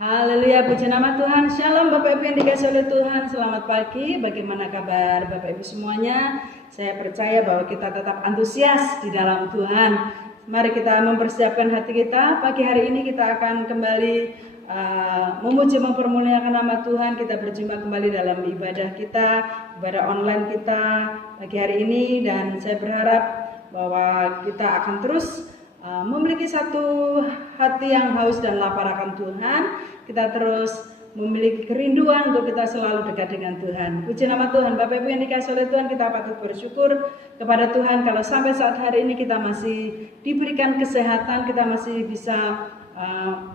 Haleluya, puji nama Tuhan. Shalom Bapak Ibu yang dikasihi oleh Tuhan. Selamat pagi. Bagaimana kabar Bapak Ibu semuanya? Saya percaya bahwa kita tetap antusias di dalam Tuhan. Mari kita mempersiapkan hati kita. Pagi hari ini kita akan kembali memuji mempermuliakan nama Tuhan. Kita berjumpa kembali dalam ibadah kita, ibadah online kita pagi hari ini, dan saya berharap bahwa kita akan terus memiliki satu hati yang haus dan lapar akan Tuhan. Kita terus memiliki kerinduan untuk kita selalu dekat dengan Tuhan. Puji nama Tuhan. Bapak Ibu yang dikasihi oleh Tuhan, kita patut bersyukur kepada Tuhan kalau sampai saat hari ini kita masih diberikan kesehatan, kita masih bisa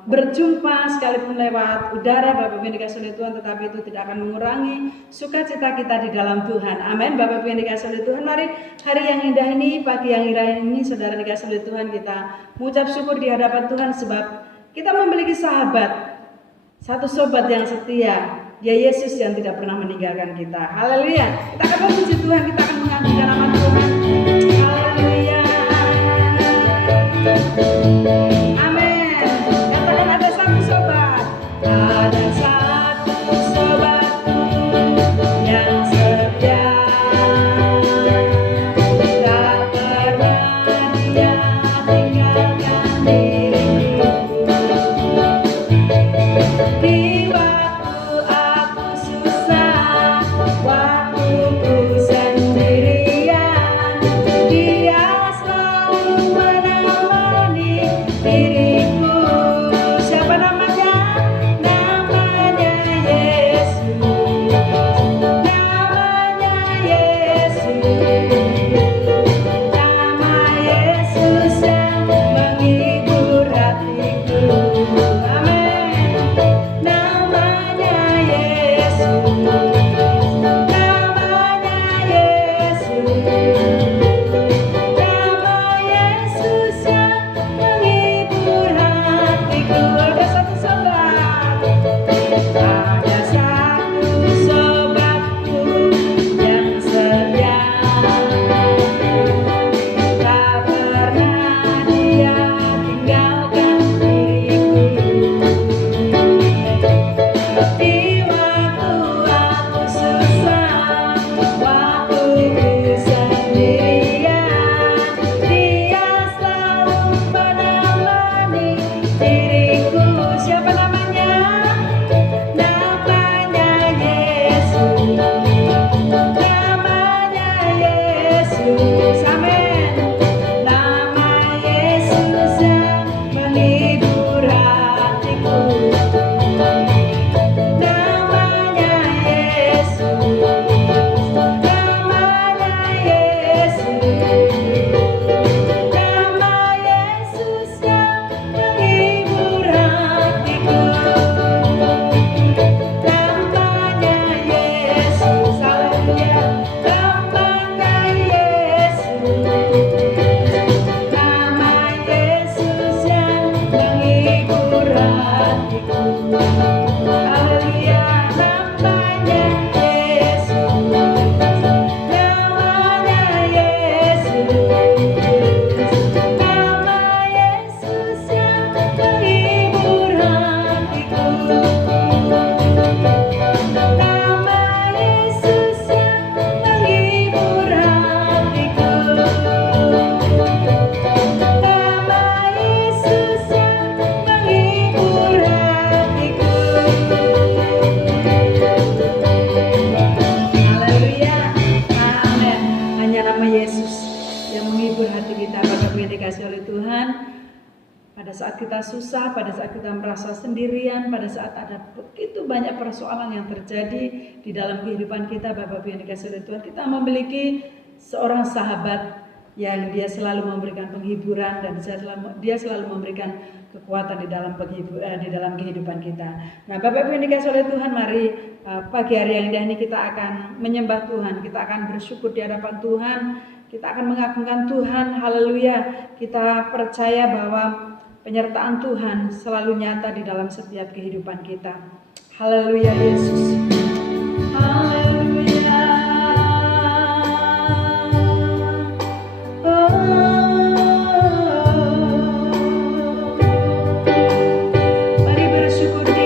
berjumpa sekalipun lewat udara. Bapak Ibu yang dikasihi oleh Tuhan, tetapi itu tidak akan mengurangi sukacita kita di dalam Tuhan. Amin. Bapak Ibu yang dikasihi oleh Tuhan, mari hari yang indah ini, pagi yang indah ini, saudara dikasihi oleh Tuhan, kita mengucap syukur di hadapan Tuhan sebab kita memiliki sahabat, satu sobat yang setia, dia Yesus yang tidak pernah meninggalkan kita. Haleluya. Kita akan memuji Tuhan, kita akan mengagungkan nama Tuhan. Haleluya. Ada satu sobatku yang setia, tak pernah dia tinggalkan diriku. Di waktu aku susah, waktu ku sendirian, dia selalu menemani diriku. Siapa namanya? Susah, pada saat kita merasa sendirian, pada saat ada begitu banyak persoalan yang terjadi di dalam kehidupan kita, Bapak Ibu yang dikasihi oleh Tuhan, kita memiliki seorang sahabat yang dia selalu memberikan penghiburan dan dia selalu memberikan kekuatan di dalam kehidupan kita. Nah, Bapak Ibu yang dikasihi oleh Tuhan, mari pagi hari yang indah ini kita akan menyembah Tuhan, kita akan bersyukur di hadapan Tuhan, kita akan mengagungkan Tuhan. Haleluya. Kita percaya bahwa penyertaan Tuhan selalu nyata di dalam setiap kehidupan kita. Haleluya Yesus. Haleluya. Mari bersyukur di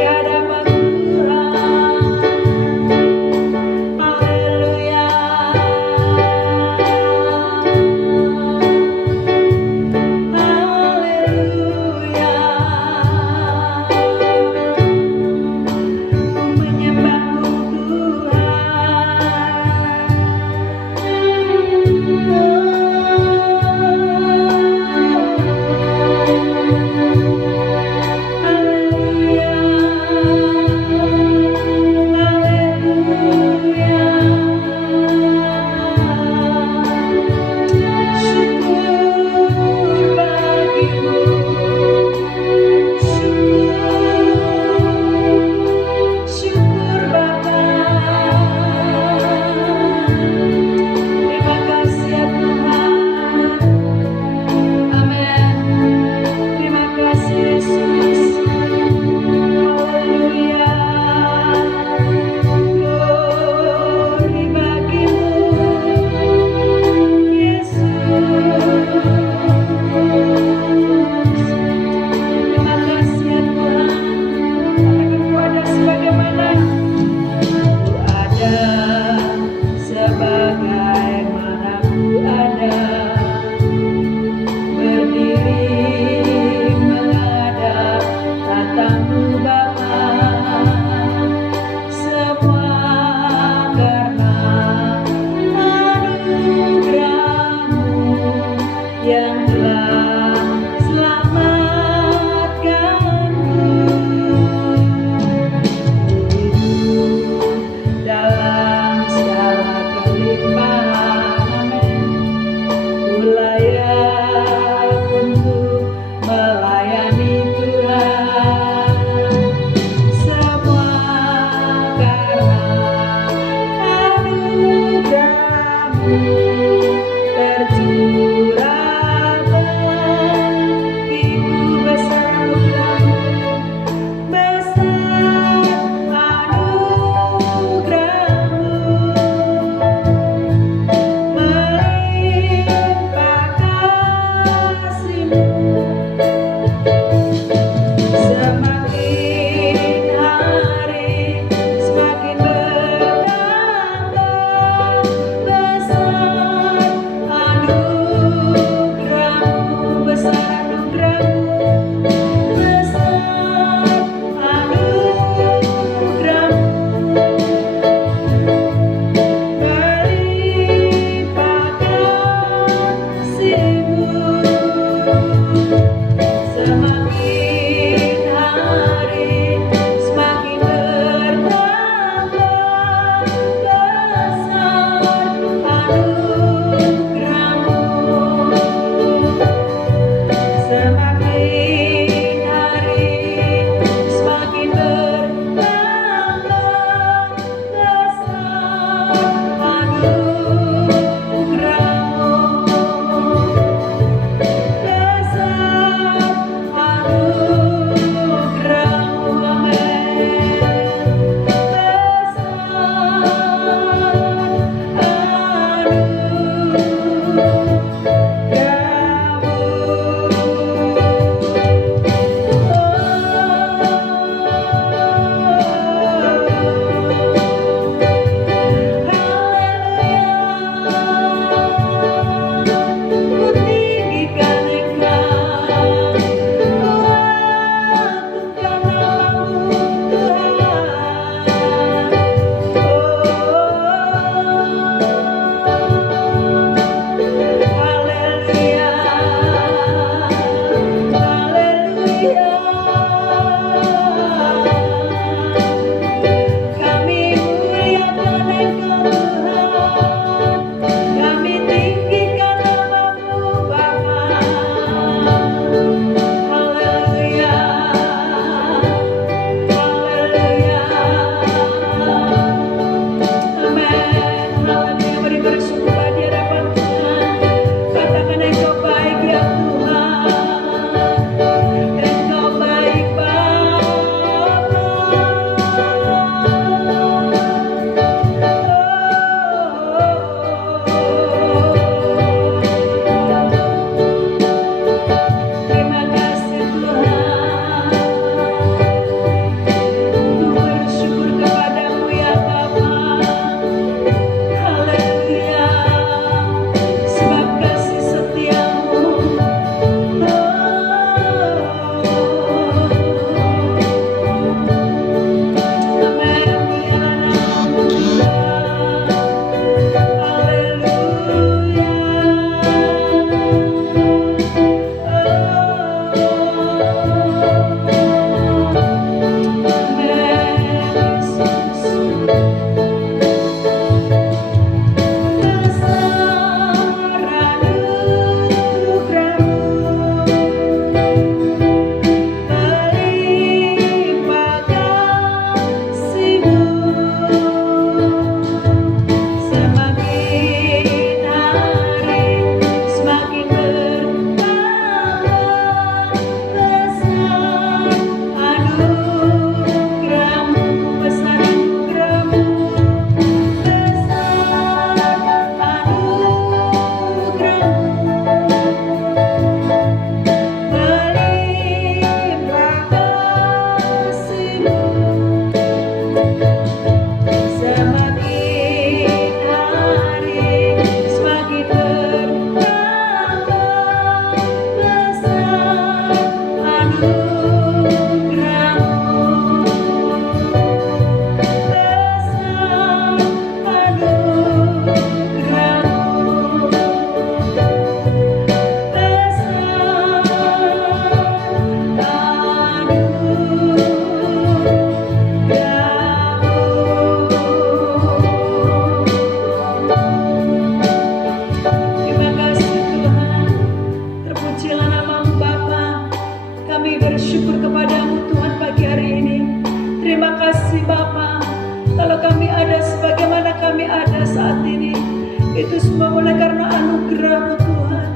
Itu semua oleh karena anugerah-Mu Tuhan,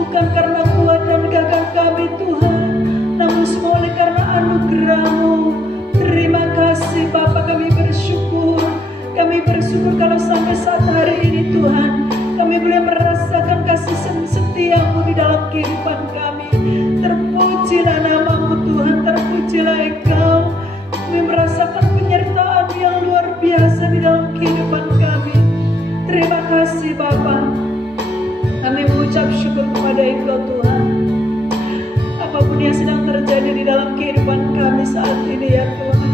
bukan karena kuat dan gagah kami Tuhan, namun semua oleh karena anugerah-Mu. Terima kasih Bapa, kami bersyukur. Kami bersyukur kalau sampai saat hari ini Tuhan, kami boleh merasakan kasih setia-Mu di dalam kehidupan kami. Terpujilah nama-Mu Tuhan, terpujilah Engkau. Kami merasakan penyertaan yang luar biasa di dalam kehidupan kami. Terima kasih Bapa. Kami mengucap syukur kepada Engkau Tuhan. Apapun yang sedang terjadi di dalam kehidupan kami saat ini ya Tuhan,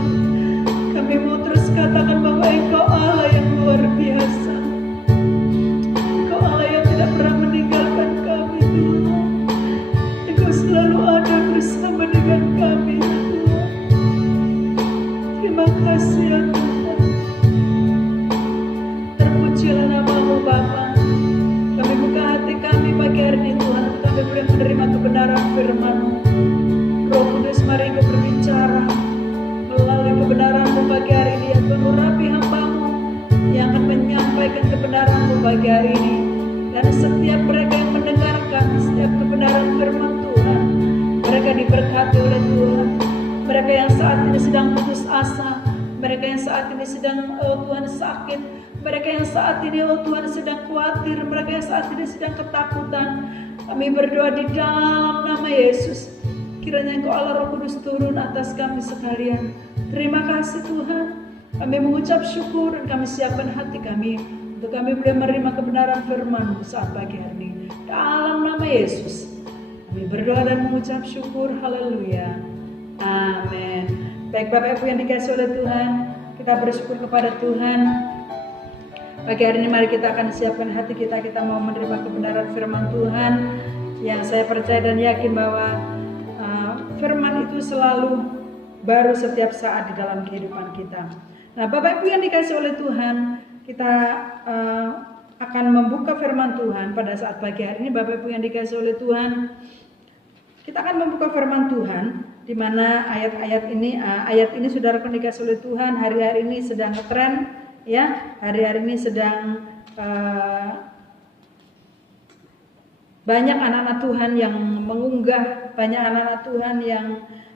kami mau terus katakan bahwa Engkau Allah yang luar biasa. Engkau Allah yang tidak pernah meninggalkan kami Tuhan. Engkau selalu ada bersama dengan kami Tuhan. Terima kasih ya Tuhan. Terpujilah nama-Mu Bapa. Kami buka hati kami pagi hari ini Tuhan, kami boleh menerima kebenaran firman-Mu. Roh Kudus, mari Engkau berbicara melalui kebenaran-Mu pagi hari ini ya Tuhan. Urapi hamba-Mu yang akan menyampaikan kebenaran-Mu pagi hari ini. Dan setiap mereka yang mendengarkan setiap kebenaran firman Tuhan, mereka diberkati oleh Tuhan. Mereka yang saat ini sedang putus asa, mereka yang saat ini sedang Tuhan sakit, mereka yang saat ini Tuhan sedang khawatir, mereka yang saat ini sedang ketakutan, kami berdoa di dalam nama Yesus, kiranya Engkau Allah Roh Kudus turun atas kami sekalian. Terima kasih Tuhan. Kami mengucap syukur dan kami siapkan hati kami untuk kami boleh menerima kebenaran firman-Mu saat pagi hari ini. Dalam nama Yesus kami berdoa dan mengucap syukur. Haleluya. Amin. Baik Bapak Ibu yang dikasihi oleh Tuhan, kita bersyukur kepada Tuhan. Pagi hari ini mari kita akan siapkan hati kita. Kita mau menerima kebenaran firman Tuhan yang saya percaya dan yakin bahwa firman itu selalu baru setiap saat di dalam kehidupan kita. Nah Bapak Ibu yang dikasihi oleh Tuhan, kita akan membuka firman Tuhan pada saat pagi hari ini. Bapak Ibu yang dikasihi oleh Tuhan, kita akan membuka firman Tuhan, di mana ayat ini saudara dikasihi oleh Tuhan, hari-hari ini sedang ngetren. Ya, hari-hari ini sedang banyak anak-anak Tuhan yang mengunggah, banyak anak-anak Tuhan yang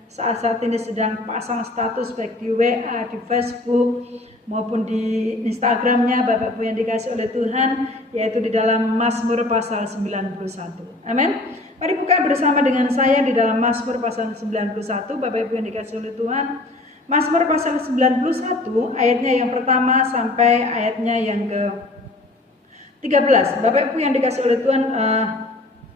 saat-saat ini sedang pasang status baik di WA, di Facebook maupun di Instagramnya Bapak Ibu yang dikasihi oleh Tuhan, yaitu di dalam Mazmur pasal 91. Amin. Mari buka bersama dengan saya di dalam Mazmur pasal 91, Bapak Ibu yang dikasihi oleh Tuhan. Mazmur pasal 91 ayatnya yang pertama sampai ayatnya yang ke-13. Bapak Ibu yang dikasihi oleh Tuhan,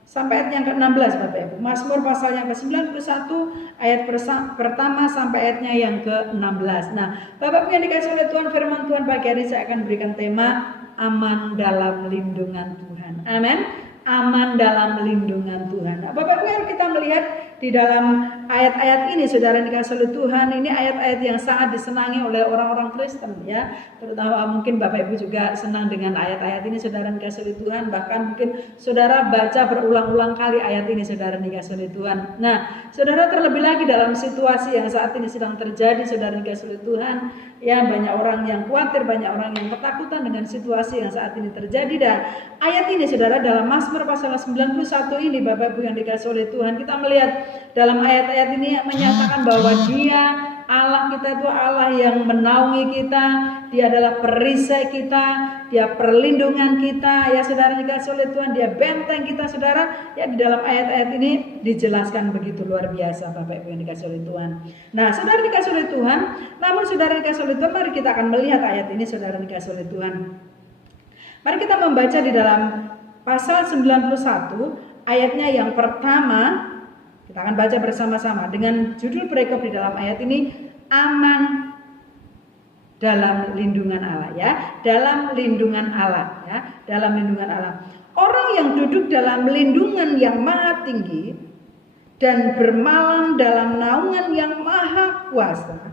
sampai ayat yang ke-16 Bapak Ibu. Mazmur pasal yang ke-91 ayat pertama sampai ayatnya yang ke-16. Nah, Bapak Ibu yang dikasihi oleh Tuhan, firman Tuhan pagi hari saya akan berikan tema aman dalam lindungan Tuhan. Amin. Aman dalam lindungan Tuhan. Nah, Bapak Ibu yang kita melihat di dalam ayat-ayat ini, saudara dikasihi oleh Tuhan, ini ayat-ayat yang sangat disenangi oleh orang-orang Kristen ya. Terutama mungkin Bapak Ibu juga senang dengan ayat-ayat ini, saudara dikasihi oleh Tuhan. Bahkan mungkin saudara baca berulang-ulang kali ayat ini, saudara dikasihi oleh Tuhan. Nah, saudara terlebih lagi dalam situasi yang saat ini sedang terjadi, saudara dikasihi oleh Tuhan. Ya, banyak orang yang khawatir, banyak orang yang ketakutan dengan situasi yang saat ini terjadi. Dan ayat ini saudara dalam Mazmur pasal 91 ini Bapak Ibu yang dikasihi oleh Tuhan, kita melihat dalam ayat-ayat ini menyatakan bahwa Dia Allah kita itu Allah yang menaungi kita, Dia adalah perisai kita, Dia perlindungan kita ya saudara dikasihi oleh Tuhan, Dia benteng kita saudara. Ya di dalam ayat-ayat ini dijelaskan begitu luar biasa Bapak Ibu yang dikasihi oleh Tuhan. Nah saudara dikasihi oleh Tuhan, namun saudara dikasihi oleh Tuhan, mari kita akan melihat ayat ini saudara dikasihi oleh Tuhan. Mari kita membaca di dalam pasal 91 ayatnya yang pertama. Kita akan baca bersama-sama dengan judul perikop di dalam ayat ini, aman dalam lindungan Allah ya, dalam lindungan Allah ya, dalam lindungan Allah. Orang yang duduk dalam lindungan yang maha tinggi dan bermalam dalam naungan yang maha kuasa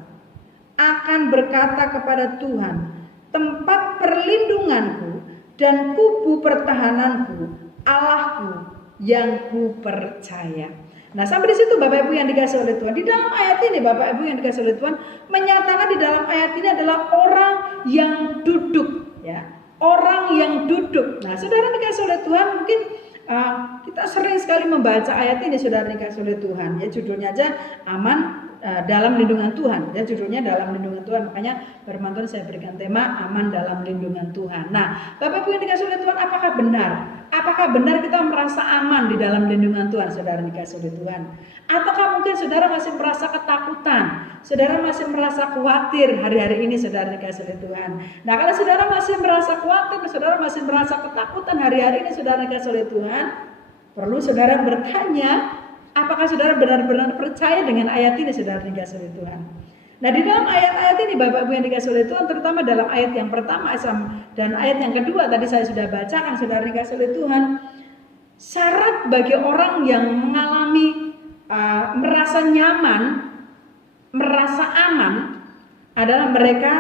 akan berkata kepada Tuhan, tempat perlindunganku dan kubu pertahananku, Allahku yang ku percaya. Nah sampai di situ Bapak Ibu yang dikasihi oleh Tuhan, di dalam ayat ini Bapak Ibu yang dikasihi oleh Tuhan menyatakan di dalam ayat ini adalah orang yang duduk ya, orang yang duduk. Nah, saudara dikasih oleh Tuhan, mungkin kita sering sekali membaca ayat ini, saudara dikasih oleh Tuhan. Ya, judulnya aja aman dalam lindungan Tuhan. Ya, judulnya dalam lindungan Tuhan. Makanya firman Tuhan saya berikan tema aman dalam lindungan Tuhan. Nah, Bapak Ibu yang dikasih oleh Tuhan, apakah benar? Apakah benar kita merasa aman di dalam lindungan Tuhan, saudara dikasih oleh Tuhan? Ataukah mungkin saudara masih merasa ketakutan? Saudara masih merasa khawatir hari-hari ini, saudara dikasih oleh Tuhan. Nah, kalau saudara masih merasa khawatir, saudara masih merasa ketakutan hari-hari ini, saudara dikasih oleh Tuhan, perlu saudara bertanya, apakah saudara benar-benar percaya dengan ayat ini, saudara dikasih oleh Tuhan? Nah, di dalam ayat-ayat ini Bapak Ibu yang dikasih oleh Tuhan, terutama dalam ayat yang pertama dan ayat yang kedua tadi saya sudah bacakan, saudara dikasih oleh Tuhan, syarat bagi orang yang mengalami merasa nyaman, merasa aman adalah mereka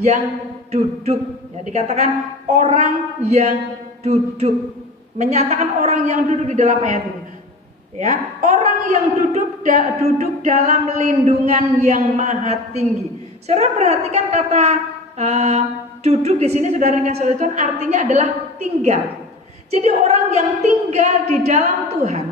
yang duduk. Ya, dikatakan orang yang duduk, menyatakan orang yang duduk di dalam ayat ini. Ya, orang yang duduk dalam lindungan yang maha tinggi. Saudara perhatikan kata duduk di sini, saudara yang kasih Tuhan, artinya adalah tinggal. Jadi orang yang tinggal di dalam Tuhan,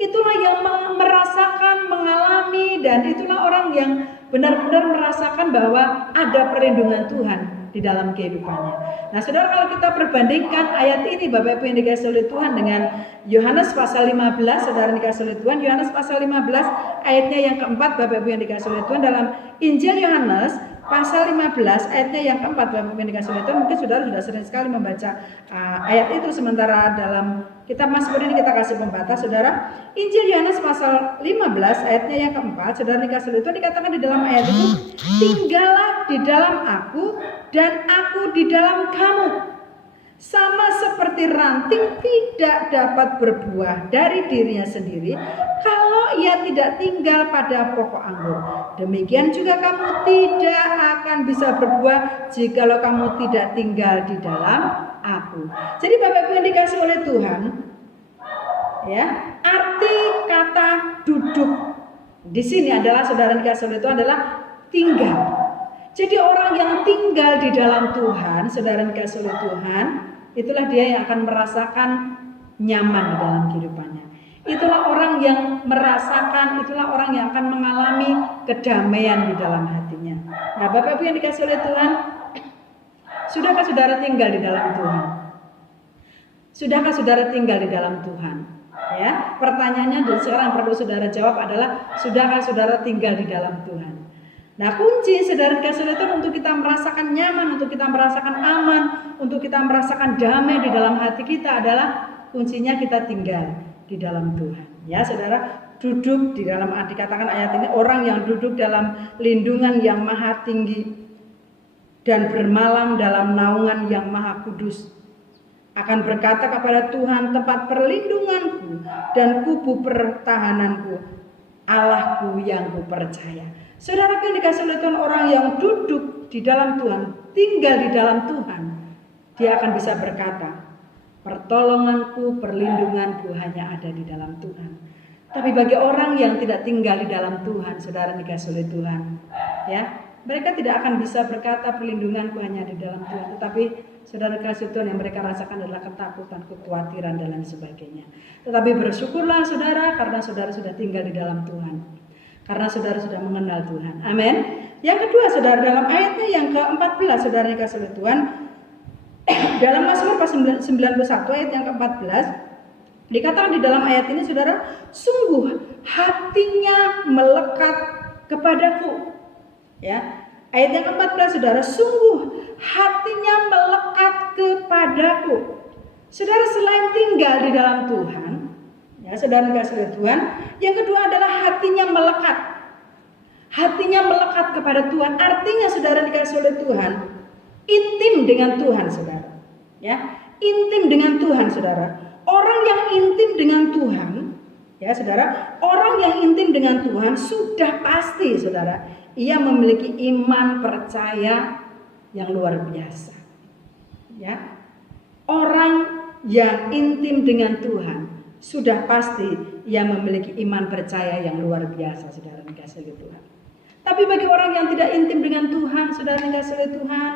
itulah yang merasakan, mengalami, dan itulah orang yang benar-benar merasakan bahwa ada perlindungan Tuhan di dalam kehidupannya. Nah, saudara, kalau kita perbandingkan ayat ini Bapak Ibu yang dikasih oleh Tuhan dengan Yohanes pasal 15, saudara dikasih oleh Tuhan, Yohanes pasal 15 ayatnya yang keempat Bapak Ibu yang dikasih oleh Tuhan, dalam Injil Yohanes pasal 15 ayatnya yang keempat Bapak Ibu yang dikasih oleh Tuhan, mungkin saudara sudah sering sekali membaca ayat itu, sementara dalam kitab Mazmur ini kita kasih pembatas, saudara. Injil Yohanes pasal 15 ayatnya yang keempat, saudara dikasih oleh Tuhan, dikatakan di dalam ayat itu, tinggallah di dalam aku dan aku di dalam kamu. Sama seperti ranting tidak dapat berbuah dari dirinya sendiri kalau ia tidak tinggal pada pokok anggur, demikian juga kamu tidak akan bisa berbuah jikalau kamu tidak tinggal di dalam aku. Jadi Bapak Ibu yang dikasih oleh Tuhan, ya, arti kata duduk di sini adalah, saudara dikasih oleh Tuhan, adalah tinggal. Jadi orang yang tinggal di dalam Tuhan, saudara dikasih oleh Tuhan, itulah dia yang akan merasakan nyaman di dalam kehidupannya. Itulah orang yang merasakan, itulah orang yang akan mengalami kedamaian di dalam hatinya. Nah, Bapak Ibu yang dikasih oleh Tuhan, sudahkah saudara tinggal di dalam Tuhan? Sudahkah saudara tinggal di dalam Tuhan? Ya, pertanyaannya dan sekarang perlu saudara jawab adalah, sudahkah saudara tinggal di dalam Tuhan? Nah, kunci saudara dikasih oleh Tuhan untuk kita merasakan nyaman, untuk kita merasakan aman, untuk kita merasakan damai di dalam hati kita adalah kuncinya kita tinggal di dalam Tuhan. Ya, saudara, duduk di dalam, dikatakan ayat ini, orang yang duduk dalam lindungan yang maha tinggi dan bermalam dalam naungan yang maha kudus akan berkata kepada Tuhan, tempat perlindunganku dan kubu pertahananku, Allahku yang kupercaya. Saudara yang dikasih oleh Tuhan, orang yang duduk di dalam Tuhan, tinggal di dalam Tuhan, dia akan bisa berkata, pertolonganku, perlindunganku hanya ada di dalam Tuhan. Tapi bagi orang yang tidak tinggal di dalam Tuhan, saudara dikasih oleh Tuhan, ya, mereka tidak akan bisa berkata perlindunganku hanya di dalam Tuhan. Tetapi saudara kasih Tuhan, yang mereka rasakan adalah ketakutan, kekhawatiran, dan lain sebagainya. Tetapi bersyukurlah saudara, karena saudara sudah tinggal di dalam Tuhan, karena saudara sudah mengenal Tuhan. Amin. Yang kedua, saudara, dalam ayatnya yang ke-14, saudara dikasih oleh Tuhan, dalam Mazmur pasal 91 ayat yang ke-14, dikatakan di dalam ayat ini, saudara, sungguh hatinya melekat kepadaku. Ya, ayat yang ke-14, saudara, sungguh hatinya melekat kepadaku. Saudara, selain tinggal di dalam Tuhan, ya, saudara dikasih oleh Tuhan, yang kedua adalah hatinya melekat. Hatinya melekat kepada Tuhan, artinya saudara dikasih oleh Tuhan, intim dengan Tuhan, saudara. Ya, intim dengan Tuhan, saudara. Orang yang intim dengan Tuhan, ya, saudara, orang yang intim dengan Tuhan sudah pasti, saudara, ia memiliki iman percaya yang luar biasa. Ya, orang yang intim dengan Tuhan sudah pasti ia memiliki iman percaya yang luar biasa, saudara dikasih oleh Tuhan. Tapi bagi orang yang tidak intim dengan Tuhan, saudara dikasih oleh Tuhan,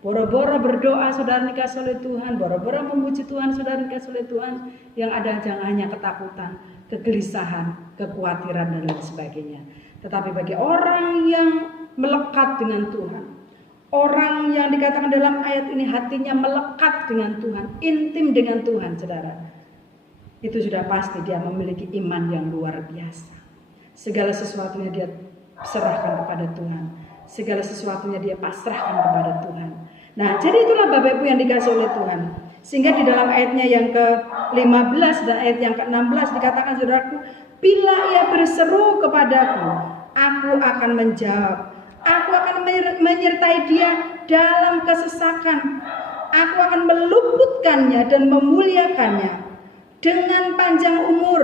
Boro-boro berdoa saudara dikasih oleh Tuhan, boro-boro memuji Tuhan saudara dikasih oleh Tuhan, yang ada jangan hanya ketakutan, kegelisahan, kekhawatiran dan lain sebagainya. Tetapi bagi orang yang melekat dengan Tuhan, orang yang dikatakan dalam ayat ini hatinya melekat dengan Tuhan, intim dengan Tuhan saudara, itu sudah pasti dia memiliki iman yang luar biasa. Segala sesuatunya dia serahkan kepada Tuhan. Segala sesuatunya dia pasrahkan kepada Tuhan. Nah, jadi itulah Bapak Ibu yang dikasih oleh Tuhan. Sehingga di dalam ayatnya yang ke-15 dan ayat yang ke-16 dikatakan saudaraku, bila ia berseru kepadaku, aku akan menjawab. Aku akan menyertai dia dalam kesesakan. Aku akan meluputkannya dan memuliakannya. Dengan panjang umur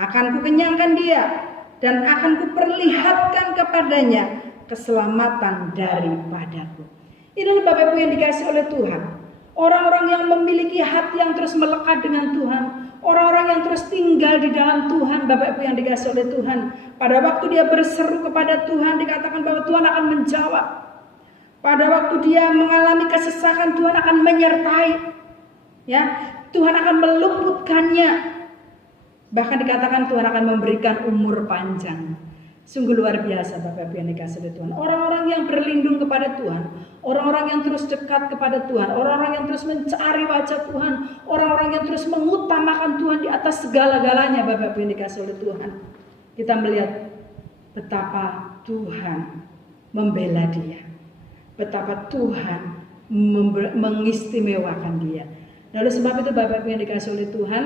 akan kukenyangkan dia dan akan kuperlihatkan kepadanya keselamatan daripadaku. Inilah Bapak Ibu yang dikasih oleh Tuhan. Orang-orang yang memiliki hati yang terus melekat dengan Tuhan. Orang-orang yang terus tinggal di dalam Tuhan, Bapak Ibu yang dikasih oleh Tuhan. Pada waktu dia berseru kepada Tuhan, dikatakan bahwa Tuhan akan menjawab. Pada waktu dia mengalami kesesakan, Tuhan akan menyertai. Ya, Tuhan akan meluputkannya. Bahkan dikatakan Tuhan akan memberikan umur panjang. Sungguh luar biasa Bapak Ibu yang dikasih oleh Tuhan. Orang-orang yang berlindung kepada Tuhan, orang-orang yang terus dekat kepada Tuhan, orang-orang yang terus mencari wajah Tuhan, orang-orang yang terus mengutamakan Tuhan di atas segala-galanya Bapak Ibu yang dikasih oleh Tuhan. Kita melihat betapa Tuhan membela dia, betapa Tuhan mengistimewakan dia. Oleh sebab itu Bapak Ibu yang dikasih oleh Tuhan,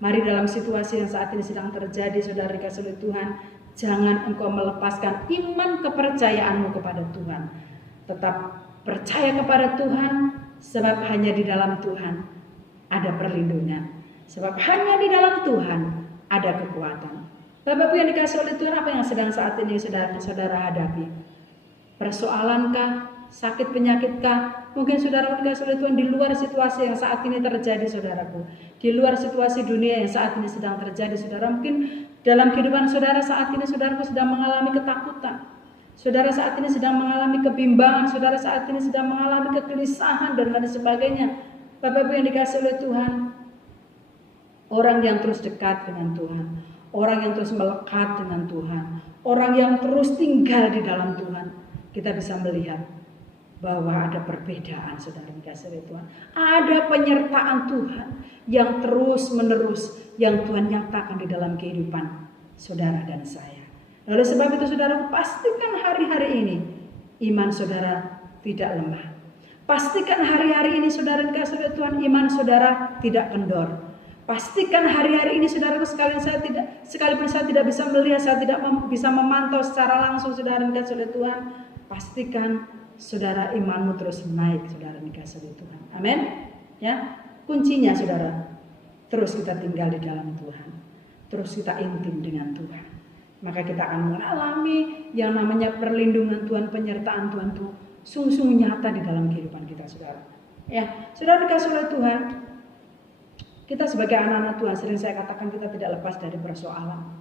mari dalam situasi yang saat ini sedang terjadi saudara dikasih oleh Tuhan, jangan engkau melepaskan iman kepercayaanmu kepada Tuhan. Tetap percaya kepada Tuhan, sebab hanya di dalam Tuhan ada perlindungan. Sebab hanya di dalam Tuhan ada kekuatan. Bapak Ibu yang dikasih oleh Tuhan, apa yang sedang saat ini saudara hadapi? Persoalankah? Sakit penyakitkah? Mungkin saudara dikasih oleh Tuhan di luar situasi yang saat ini terjadi saudaraku. Di luar situasi dunia yang saat ini sedang terjadi saudara. Mungkin dalam kehidupan saudara saat ini saudaraku sedang mengalami ketakutan. Saudara saat ini sedang mengalami kebimbangan. Saudara saat ini sedang mengalami kegelisahan dan lain sebagainya. Bapak Ibu yang dikasih oleh Tuhan, orang yang terus dekat dengan Tuhan, orang yang terus melekat dengan Tuhan, orang yang terus tinggal di dalam Tuhan, kita bisa melihat bahwa ada perbedaan saudara dikasih oleh Tuhan. Ada penyertaan Tuhan yang terus menerus yang Tuhan nyatakan di dalam kehidupan saudara dan saya. Oleh sebab itu saudara, pastikan hari-hari ini iman saudara tidak lemah. Pastikan hari-hari ini saudara dikasih oleh Tuhan, iman saudara tidak kendor. Pastikan hari-hari ini saudaraku sekalipun saya tidak bisa melihat, saya tidak bisa memantau secara langsung saudara dikasih oleh Tuhan, pastikan saudara imanmu terus naik saudara dikasih oleh Tuhan. Amin. Ya, kuncinya saudara, terus kita tinggal di dalam Tuhan, terus kita intim dengan Tuhan, maka kita akan mengalami yang namanya perlindungan Tuhan, penyertaan Tuhan itu sungguh-sungguh nyata di dalam kehidupan kita saudara. Ya, saudara dikasih oleh Tuhan, kita sebagai anak-anak Tuhan sering saya katakan kita tidak lepas dari persoalan.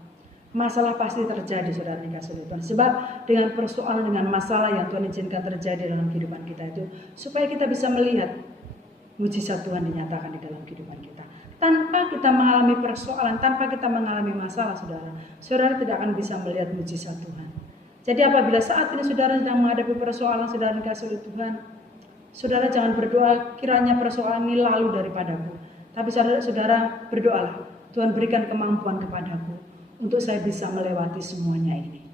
Masalah pasti terjadi saudara dikasih oleh Tuhan. Sebab dengan persoalan, dengan masalah yang Tuhan izinkan terjadi dalam kehidupan kita itu, supaya kita bisa melihat mujizat Tuhan dinyatakan di dalam kehidupan kita. Tanpa kita mengalami persoalan, tanpa kita mengalami masalah saudara tidak akan bisa melihat mujizat Tuhan. Jadi apabila saat ini saudara sedang menghadapi persoalan saudara dikasih oleh Tuhan, saudara jangan berdoa kiranya persoalan ini lalu daripadaku. Tapi saudara berdoalah, Tuhan berikan kemampuan kepadaku untuk saya bisa melewati semuanya ini.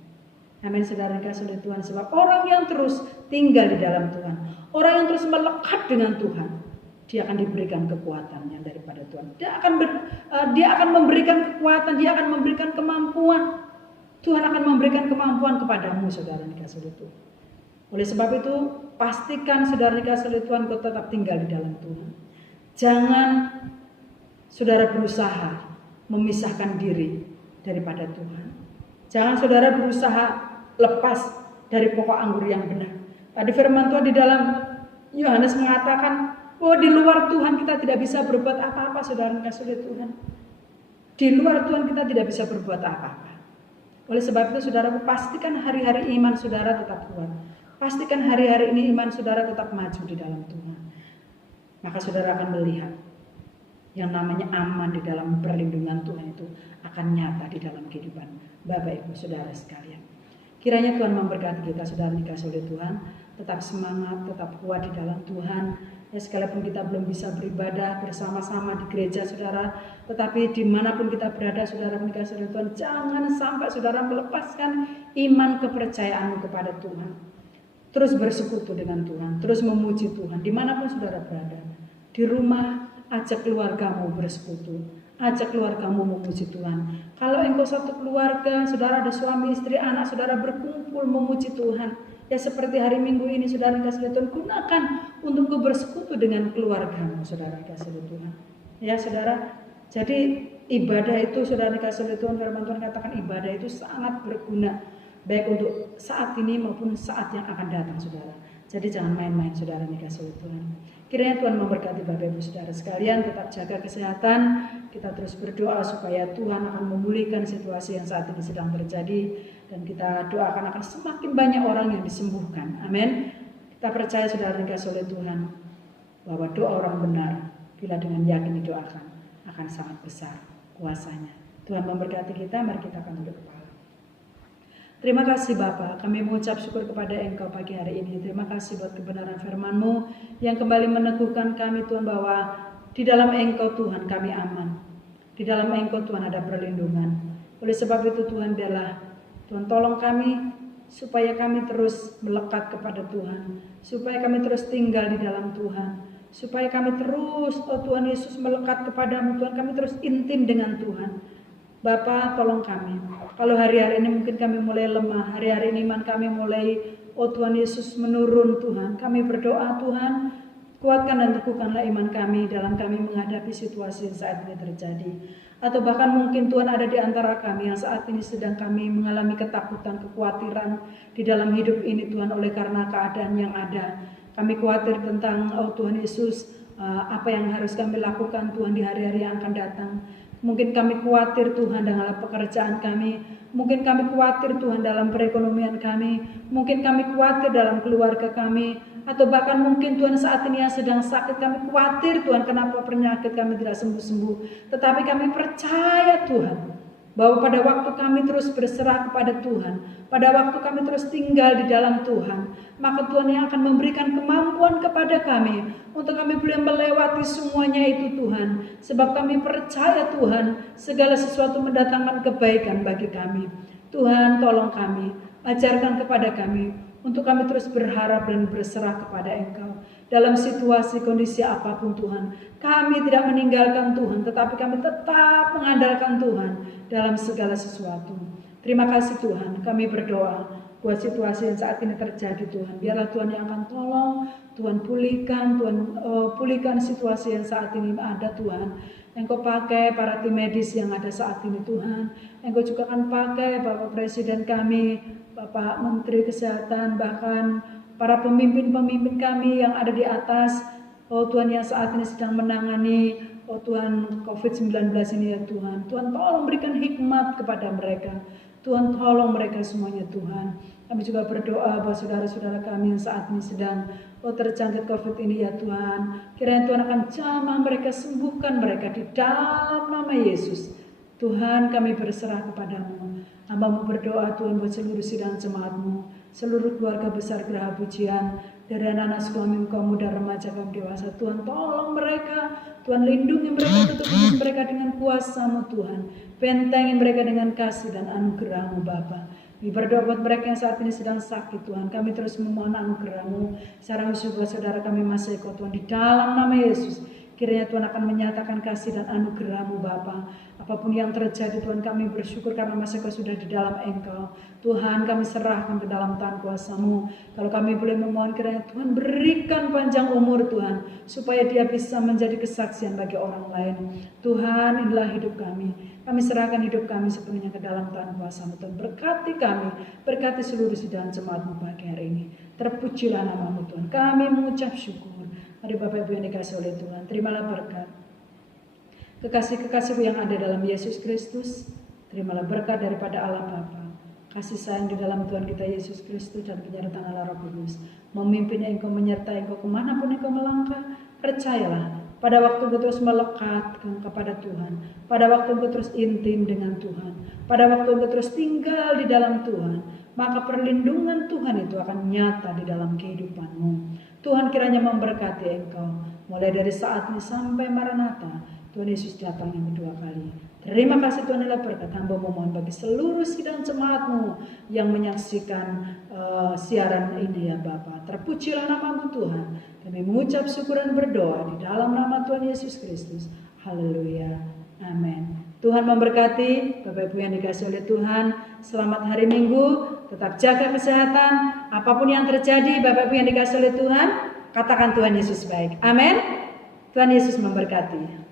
Amin saudara dikasih oleh Tuhan. Sebab orang yang terus tinggal di dalam Tuhan, orang yang terus melekat dengan Tuhan, dia akan diberikan kekuatannya daripada Tuhan. Dia akan memberikan kekuatan, dia akan memberikan kemampuan. Tuhan akan memberikan kemampuan kepadamu saudara dikasih oleh Tuhan. Oleh sebab itu pastikan saudara dikasih oleh Tuhan kau tetap tinggal di dalam Tuhan. Jangan saudara berusaha memisahkan diri daripada Tuhan. Jangan saudara berusaha lepas dari pokok anggur yang benar. Tadi firman Tuhan di dalam Yohanes mengatakan bahwa di luar Tuhan kita tidak bisa berbuat apa-apa saudara dikasih oleh Tuhan. Di luar Tuhan kita tidak bisa berbuat apa-apa. Oleh sebab itu saudara pastikan hari-hari iman saudara tetap kuat. Pastikan hari-hari ini iman saudara tetap maju di dalam Tuhan. Maka saudara akan melihat yang namanya aman di dalam perlindungan Tuhan itu akan nyata di dalam kehidupan Bapak Ibu Saudara sekalian. Kiranya Tuhan memberkati kita, saudara dikasih oleh Tuhan. Tetap semangat, tetap kuat di dalam Tuhan. Ya, sekalipun kita belum bisa beribadah bersama-sama di gereja saudara, tetapi dimanapun kita berada saudara dikasih oleh Tuhan, jangan sampai saudara melepaskan iman kepercayaanmu kepada Tuhan. Terus bersekutu dengan Tuhan, terus memuji Tuhan dimanapun saudara berada. Di rumah, ajak keluargamu bersekutu, ajak keluargamu memuji Tuhan. Kalau engkau satu keluarga, saudara ada suami, istri, anak, saudara berkumpul memuji Tuhan. Ya seperti hari Minggu ini saudara dikasih Tuhan, gunakan untuk bersekutu dengan keluargamu, saudara dikasih Tuhan. Ya saudara, jadi ibadah itu saudara dikasih Tuhan, firman Tuhan katakan ibadah itu sangat berguna, baik untuk saat ini maupun saat yang akan datang saudara. Jadi jangan main-main saudara dikasih Tuhan. Kiranya Tuhan memberkati Bapak Ibu Saudara sekalian, tetap jaga kesehatan. Kita terus berdoa supaya Tuhan akan memulihkan situasi yang saat ini sedang terjadi. Dan kita doakan akan semakin banyak orang yang disembuhkan. Amin. Kita percaya saudara dikasih oleh Tuhan bahwa doa orang benar bila dengan yakin didoakan akan sangat besar kuasanya. Tuhan memberkati kita, mari kita akan tunduk kepala. Terima kasih Bapa, kami mengucap syukur kepada Engkau pagi hari ini. Terima kasih buat kebenaran firman-Mu yang kembali meneguhkan kami Tuhan bahwa di dalam Engkau Tuhan kami aman. Di dalam Engkau Tuhan ada perlindungan. Oleh sebab itu Tuhan biarlah Tuhan tolong kami supaya kami terus melekat kepada Tuhan. Supaya kami terus tinggal di dalam Tuhan. Supaya kami terus, oh Tuhan Yesus, melekat kepadamu Tuhan. Kami terus intim dengan Tuhan. Bapa, tolong kami. Kalau hari-hari ini mungkin kami mulai lemah, hari-hari ini iman kami mulai, oh Tuhan Yesus, menurun Tuhan. Kami berdoa Tuhan, kuatkan dan teguhkanlah iman kami dalam kami menghadapi situasi yang saat ini terjadi. Atau bahkan mungkin Tuhan ada di antara kami yang saat ini sedang kami mengalami ketakutan, kekhawatiran di dalam hidup ini Tuhan oleh karena keadaan yang ada. Kami khawatir tentang, oh Tuhan Yesus, apa yang harus kami lakukan Tuhan di hari-hari yang akan datang. Mungkin kami khawatir Tuhan dalam pekerjaan kami. Mungkin kami khawatir Tuhan dalam perekonomian kami. Mungkin kami khawatir dalam keluarga kami. Atau bahkan mungkin Tuhan saat ini yang sedang sakit. Kami khawatir Tuhan kenapa penyakit kami tidak sembuh-sembuh. Tetapi kami percaya Tuhan bahwa pada waktu kami terus berserah kepada Tuhan, pada waktu kami terus tinggal di dalam Tuhan, maka Tuhan yang akan memberikan kemampuan kepada kami untuk kami boleh melewati semuanya itu Tuhan. Sebab kami percaya Tuhan segala sesuatu mendatangkan kebaikan bagi kami. Tuhan tolong kami, ajarkan kepada kami untuk kami terus berharap dan berserah kepada Engkau. Dalam situasi kondisi apapun Tuhan, kami tidak meninggalkan Tuhan, tetapi kami tetap mengandalkan Tuhan dalam segala sesuatu. Terima kasih Tuhan, kami berdoa buat situasi yang saat ini terjadi Tuhan. Biarlah Tuhan yang akan tolong, Tuhan pulihkan, Tuhan pulihkan situasi yang saat ini ada Tuhan. Engkau pakai para tim medis yang ada saat ini Tuhan. Engkau juga akan pakai Bapak Presiden kami, Bapak Menteri Kesehatan, bahkan para pemimpin-pemimpin kami yang ada di atas, oh Tuhan yang saat ini sedang menangani, oh Tuhan COVID-19 ini ya Tuhan. Tuhan tolong berikan hikmat kepada mereka. Tuhan tolong mereka semuanya Tuhan. Kami juga berdoa buat saudara-saudara kami yang saat ini sedang terjangkit COVID ini ya Tuhan. Kiranya Tuhan akan jamah mereka, sembuhkan mereka di dalam nama Yesus. Tuhan kami berserah kepadamu. Hamba-Mu berdoa Tuhan buat seluruh sidang jemaat-Mu, seluruh keluarga besar Geraha Pujian, dari anak-anak sekolah minggu muda, remaja, kaum dewasa. Tuhan tolong mereka, Tuhan lindungi mereka, tutupi mereka dengan kuasa-Mu Tuhan. Bentengi mereka dengan kasih dan anugerah-Mu Bapa. Kami berdoa buat mereka yang saat ini sedang sakit Tuhan. Kami terus memohon anugerah-Mu. Secara khusus buat saudara kami masih Engkau Tuhan, di dalam nama Yesus. Kiranya Tuhan akan menyatakan kasih dan anugerah-Mu Bapa. Apapun yang terjadi Tuhan, kami bersyukur karena masih Kau sudah di dalam Engkau. Tuhan kami serahkan ke dalam tangan kuasa-Mu. Kalau kami boleh memohon kiranya Tuhan berikan panjang umur Tuhan, supaya dia bisa menjadi kesaksian bagi orang lain. Tuhan inilah hidup kami. Kami serahkan hidup kami sepenuhnya ke dalam tangan kuasa-Mu. Tuhan berkati kami, berkati seluruh sidang jemaat-Mu pagi hari ini. Terpujilah nama-Mu Tuhan. Kami mengucap syukur. Mari Bapak Ibu yang dikasih oleh Tuhan, terimalah berkat kekasih-kekasih yang ada dalam Yesus Kristus. Terimalah berkat daripada Allah Bapa, kasih sayang di dalam Tuhan kita Yesus Kristus dan penyertaan Allah Roh Kudus memimpin engkau, menyertai engkau kemanapun engkau melangkah. Percayalah, pada waktu engkau terus melekat kepada Tuhan, pada waktu engkau terus intim dengan Tuhan, pada waktu engkau terus tinggal di dalam Tuhan, maka perlindungan Tuhan itu akan nyata di dalam kehidupanmu. Tuhan kiranya memberkati engkau mulai dari saat ini sampai Maranatha, Tuhan Yesus datang yang kedua kali. Terima kasih Tuhan, adalah berkat hamba mohon bagi seluruh sidang jemaat-Mu yang menyaksikan siaran ini ya Bapa. Terpujilah nama-Mu Tuhan. Kami mengucap syukur dan berdoa di dalam nama Tuhan Yesus Kristus. Haleluya. Amin. Tuhan memberkati Bapak Ibu yang dikasihi oleh Tuhan. Selamat hari Minggu. Tetap jaga kesehatan. Apapun yang terjadi Bapak Ibu yang dikasihi oleh Tuhan, katakan Tuhan Yesus baik. Amin. Tuhan Yesus memberkati.